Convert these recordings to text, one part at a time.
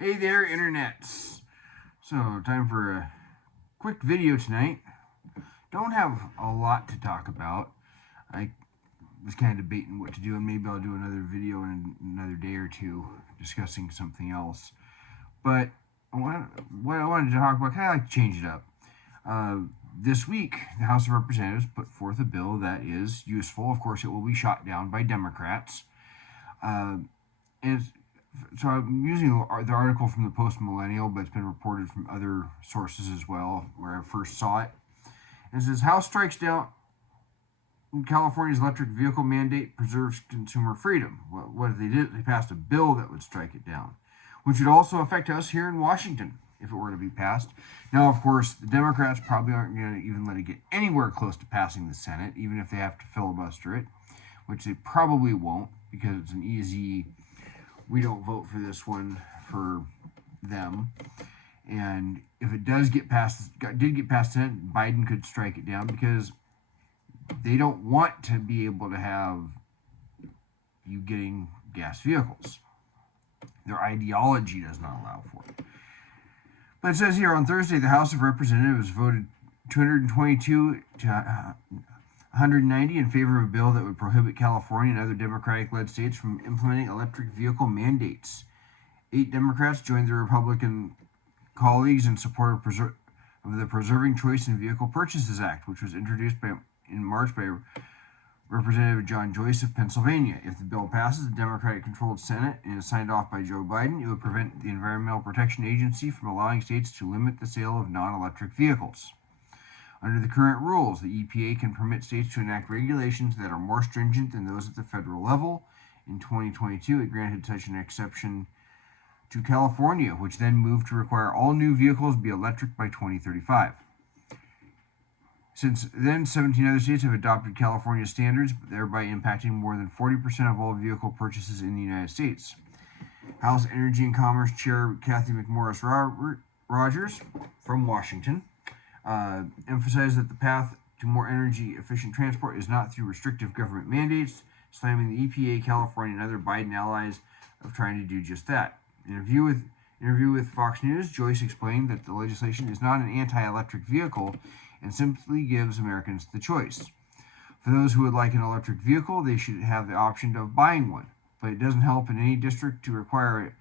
Hey there, internets. So, time for a quick video tonight. Don't have a lot to talk about. I was kind of debating what to do, and maybe I'll do another video in another day or two discussing something else. But what I wanted to talk about, kind of like to change it up. This week, the House of Representatives put forth a bill that is useful. Of course, it will be shot down by Democrats. And so I'm using the article from the Post Millennial, but it's been reported from other sources as well, where I first saw it. And it says, House strikes down California's electric vehicle mandate, preserves consumer freedom. What did they do? They passed a bill that would strike it down, which would also affect us here in Washington if it were to be passed. Now, of course, the Democrats probably aren't going to even let it get anywhere close to passing the Senate, even if they have to filibuster it, which they probably won't, because it's an easy, we don't vote for this one for them. And if it did get past Senate, Biden could strike it down, because they don't want to be able to have you getting gas vehicles. Their ideology does not allow for it. But it says here, on Thursday, the House of Representatives voted 222 to 190 in favor of a bill that would prohibit California and other Democratic-led states from implementing electric vehicle mandates. 8 Democrats joined their Republican colleagues in support of the Preserving Choice in Vehicle Purchases Act, which was introduced in March by Representative John Joyce of Pennsylvania. If the bill passes the Democratic-controlled Senate and is signed off by Joe Biden, it would prevent the Environmental Protection Agency from allowing states to limit the sale of non-electric vehicles. Under the current rules, the EPA can permit states to enact regulations that are more stringent than those at the federal level. In 2022, it granted such an exception to California, which then moved to require all new vehicles be electric by 2035. Since then, 17 other states have adopted California standards, thereby impacting more than 40% of all vehicle purchases in the United States. House Energy and Commerce Chair Cathy McMorris Rodgers from Washington emphasized that the path to more energy-efficient transport is not through restrictive government mandates, slamming the EPA, California, and other Biden allies of trying to do just that. In an interview with Fox News, Joyce explained that the legislation is not an anti-electric vehicle and simply gives Americans the choice. For those who would like an electric vehicle, they should have the option of buying one, but it doesn't help in any district to require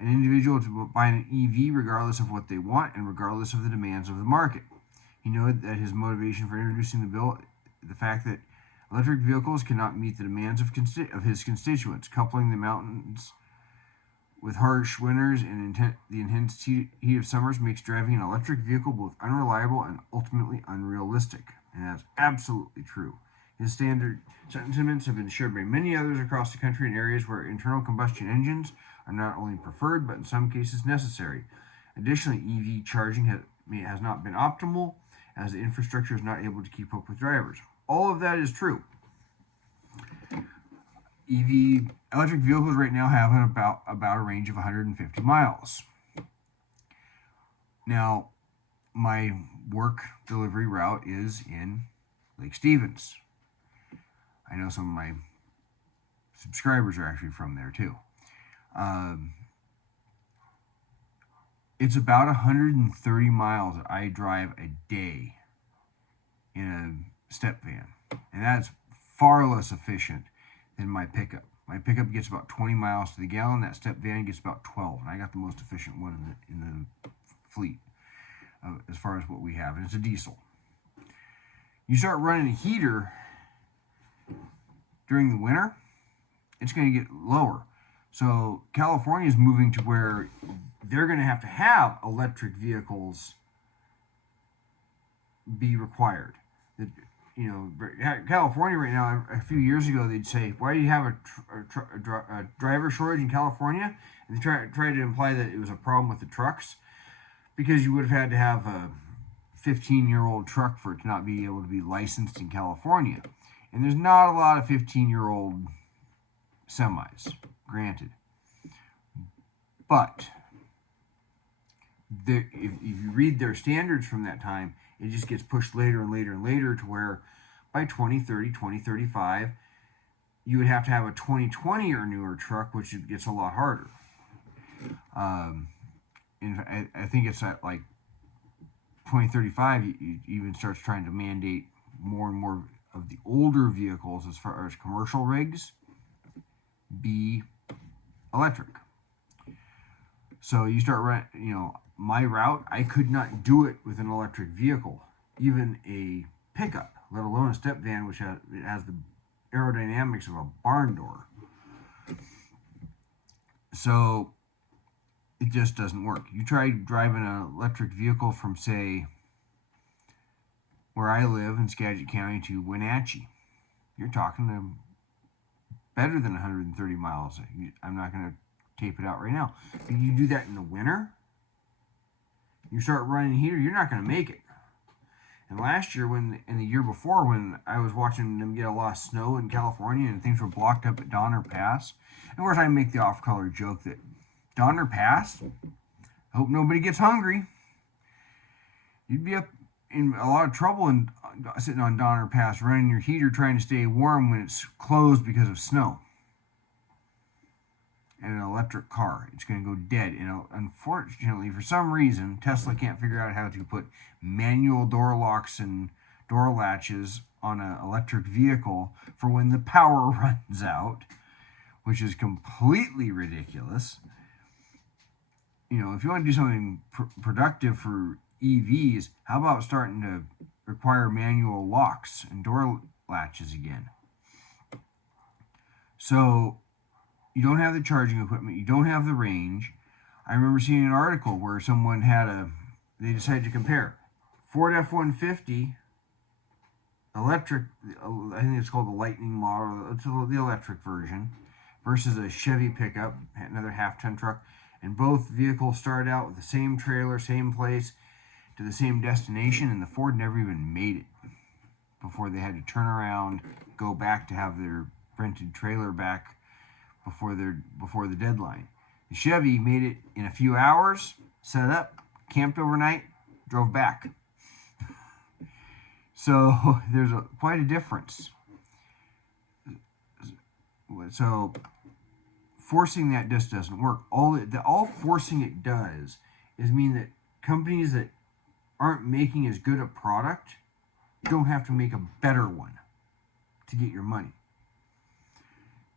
an individual to buy an EV regardless of what they want and regardless of the demands of the market. He noted that his motivation for introducing the bill, the fact that electric vehicles cannot meet the demands of his constituents, coupling the mountains with harsh winters and the intense heat of summers makes driving an electric vehicle both unreliable and ultimately unrealistic. And that's absolutely true. His standard sentiments have been shared by many others across the country in areas where internal combustion engines are not only preferred, but in some cases necessary. Additionally, EV charging has not been optimal, as the infrastructure is not able to keep up with drivers. All of that is true. Electric vehicles right now have about a range of 150 miles. Now, my work delivery route is in Lake Stevens. I know some of my subscribers are actually from there too. It's about 130 miles that I drive a day in a step van, and that's far less efficient than my pickup. My pickup gets about 20 miles to the gallon. That step van gets about 12, and I got the most efficient one in the fleet as far as what we have, and it's a diesel. You start running a heater during the winter, it's going to get lower. So California is moving to where they're going to have electric vehicles be required. California right now, a few years ago, they'd say, why do you have a driver shortage in California? And they try to imply that it was a problem with the trucks, because you would have had to have a 15-year-old truck for it to not be able to be licensed in California. And there's not a lot of 15-year-old semis, granted. But if you read their standards from that time, it just gets pushed later and later and later to where by 2030, 2035, you would have to have a 2020 or newer truck, which gets a lot harder. I think it's at like 2035, it even starts trying to mandate more and more of the older vehicles, as far as commercial rigs, be electric. So you start running, my route, I could not do it with an electric vehicle, even a pickup, let alone a step van, which has the aerodynamics of a barn door. So it just doesn't work. You try driving an electric vehicle from, say, where I live in Skagit County to Wenatchee. You're talking to better than 130 miles. I'm not going to tape it out right now. If you do that in the winter, you start running heater, you're not going to make it. And last year, and the year before, when I was watching them get a lot of snow in California and things were blocked up at Donner Pass, and of course I make the off-color joke that Donner Pass, I hope nobody gets hungry. You'd be up in a lot of trouble and sitting on Donner Pass running your heater trying to stay warm when it's closed because of snow. And an electric car, it's going to go dead. And unfortunately, for some reason, Tesla can't figure out how to put manual door locks and door latches on an electric vehicle for when the power runs out, which is completely ridiculous. If you want to do something productive for EVs, how about starting to require manual locks and door latches again? So you don't have the charging equipment, you don't have the range. I remember seeing an article where someone they decided to compare Ford F-150 electric, I think it's called the Lightning model, it's the electric version, versus a Chevy pickup, another half-ton truck. And both vehicles started out with the same trailer, same place, to the same destination, and the Ford never even made it before they had to turn around, go back to have their rented trailer back before the deadline. The Chevy made it in a few hours, set up, camped overnight, drove back. So there's quite a difference. So forcing that just doesn't work. All forcing it does is mean that companies that aren't making as good a product don't have to make a better one to get your money.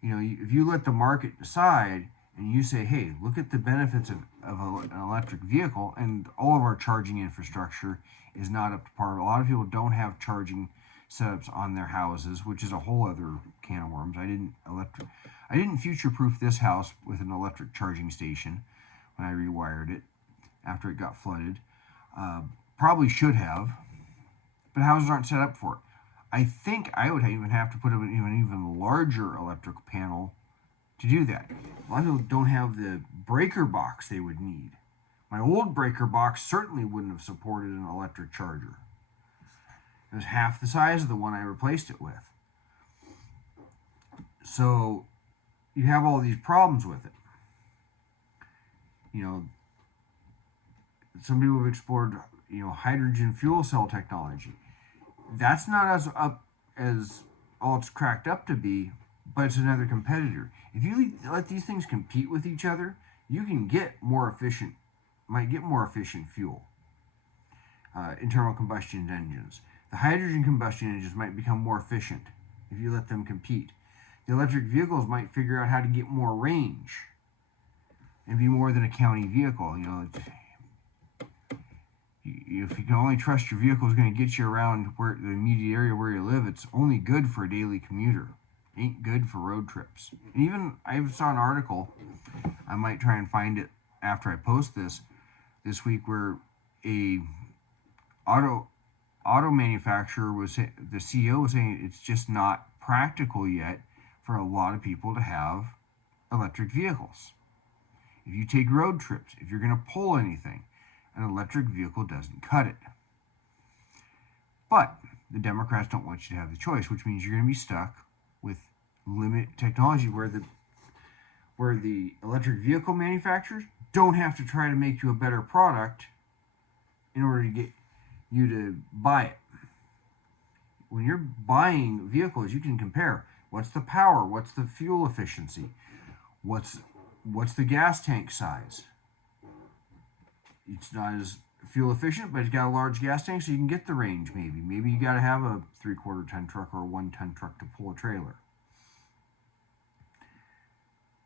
If you let the market decide and you say, hey, look at the benefits of an electric vehicle, and all of our charging infrastructure is not up to par. A lot of people don't have charging setups on their houses, which is a whole other can of worms. I didn't future-proof this house with an electric charging station when I rewired it after it got flooded. Probably should have, but houses aren't set up for it. I think I would even have to put an even larger electric panel to do that. A lot of people don't have the breaker box they would need. My old breaker box certainly wouldn't have supported an electric charger. It was half the size of the one I replaced it with. So you have all these problems with it. Some people have explored, hydrogen fuel cell technology. That's not as up as all it's cracked up to be, but it's another competitor. If you let these things compete with each other, you can get more efficient fuel. Internal combustion engines. The hydrogen combustion engines might become more efficient if you let them compete. The electric vehicles might figure out how to get more range and be more than a county vehicle. If you can only trust your vehicle is going to get you around the immediate area where you live, it's only good for a daily commuter. It ain't good for road trips. And even I saw an article, I might try and find it after I post this week, where a auto manufacturer the CEO was saying it's just not practical yet for a lot of people to have electric vehicles. If you take road trips, if you're going to pull anything, an electric vehicle doesn't cut it. But the Democrats don't want you to have the choice, which means you're going to be stuck with limit technology where the electric vehicle manufacturers don't have to try to make you a better product in order to get you to buy it. When you're buying vehicles, you can compare what's the power, what's the fuel efficiency, what's what's the gas tank size? It's not as fuel efficient, but it's got a large gas tank, so you can get the range. Maybe you got to have a 3/4 ton truck or a 1 ton truck to pull a trailer.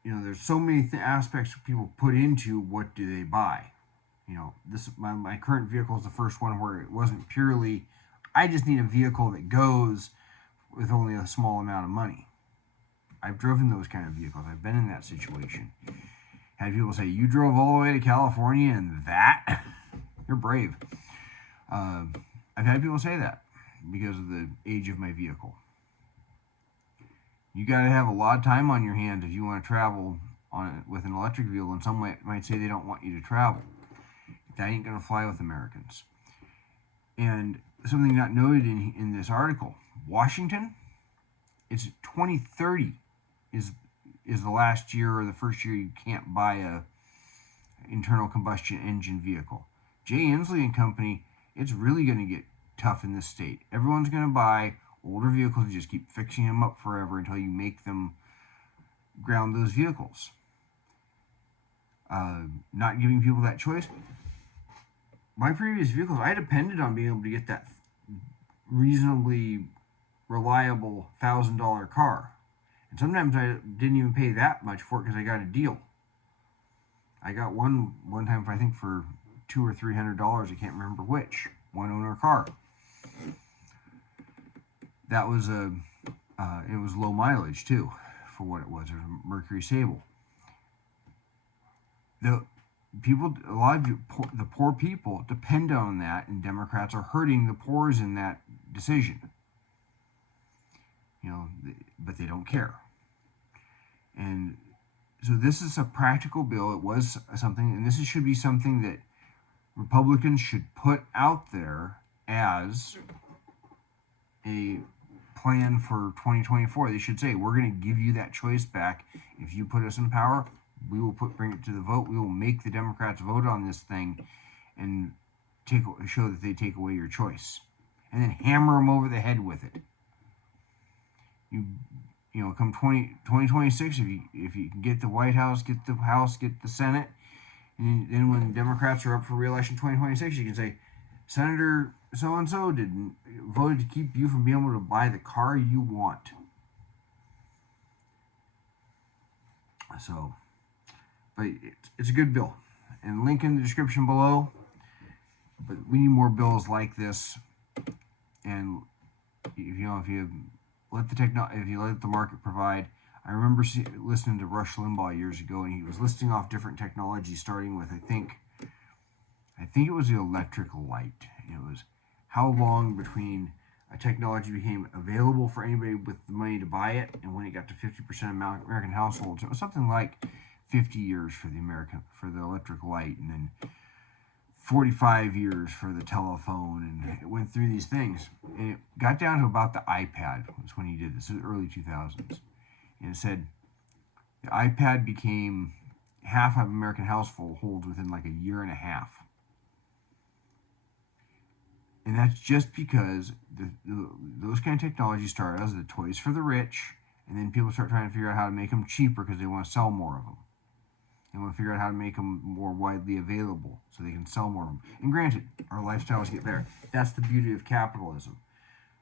There's so many aspects people put into what do they buy. This my current vehicle is the first one where it wasn't purely, I just need a vehicle that goes with only a small amount of money. I've driven those kind of vehicles. I've been in that situation. Had people say, you drove all the way to California and that? You're brave. I've had people say that because of the age of my vehicle. You got to have a lot of time on your hands if you want to travel with an electric vehicle, and some might say they don't want you to travel. That ain't going to fly with Americans. And something not noted in this article, Washington, it's 2030 is the last year or the first year you can't buy a internal combustion engine vehicle. Jay Inslee and Company, it's really going to get tough in this state. Everyone's going to buy older vehicles and just keep fixing them up forever until you make them ground those vehicles. Not giving people that choice. My previous vehicles, I depended on being able to get that reasonably reliable $1,000 car. And sometimes I didn't even pay that much for it because I got a deal. I got one time, I think, for $200 or $300. I can't remember which. One owner car. That was it was low mileage too, for what it was. It was a Mercury Sable. The poor people depend on that, and Democrats are hurting the poors in that decision. But they don't care. And so this is a practical bill. It was something, and this should be something that Republicans should put out there as a plan for 2024. They should say, we're going to give you that choice back. If you put us in power, we will bring it to the vote. We will make the Democrats vote on this thing and show that they take away your choice. And then hammer them over the head with it. Come 2026, if you can get the White House, get the House, get the Senate, and then when Democrats are up for re-election 2026, you can say, Senator so-and-so voted to keep you from being able to buy the car you want. So, but it's a good bill. And link in the description below. But we need more bills like this. And if you let the market provide. I remember listening to Rush Limbaugh years ago, and he was listing off different technologies, starting with I think it was the electric light. It was how long between a technology became available for anybody with the money to buy it, and when it got to 50% of American households. It was something like 50 years for the electric light, and then 45 years for the telephone, and it went through these things. And it got down to about the iPad, was when he did this, in the early 2000s. And it said the iPad became half of American households within like a year and a half. And that's just because those kind of technologies started as the toys for the rich, and then people start trying to figure out how to make them cheaper because they want to sell more of them. They want to figure out how to make them more widely available so they can sell more of them. And granted, our lifestyles get better. That's the beauty of capitalism.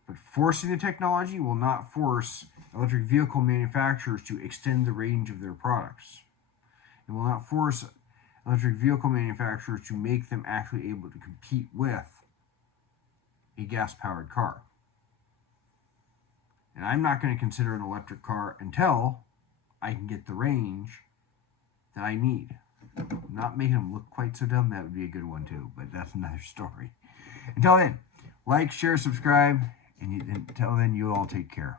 But forcing the technology will not force electric vehicle manufacturers to extend the range of their products. It will not force electric vehicle manufacturers to make them actually able to compete with a gas-powered car. And I'm not going to consider an electric car until I can get the range that I need. Not making them look quite so dumb, that would be a good one too, but that's another story. Until then, like, share, subscribe, and until then, you all take care.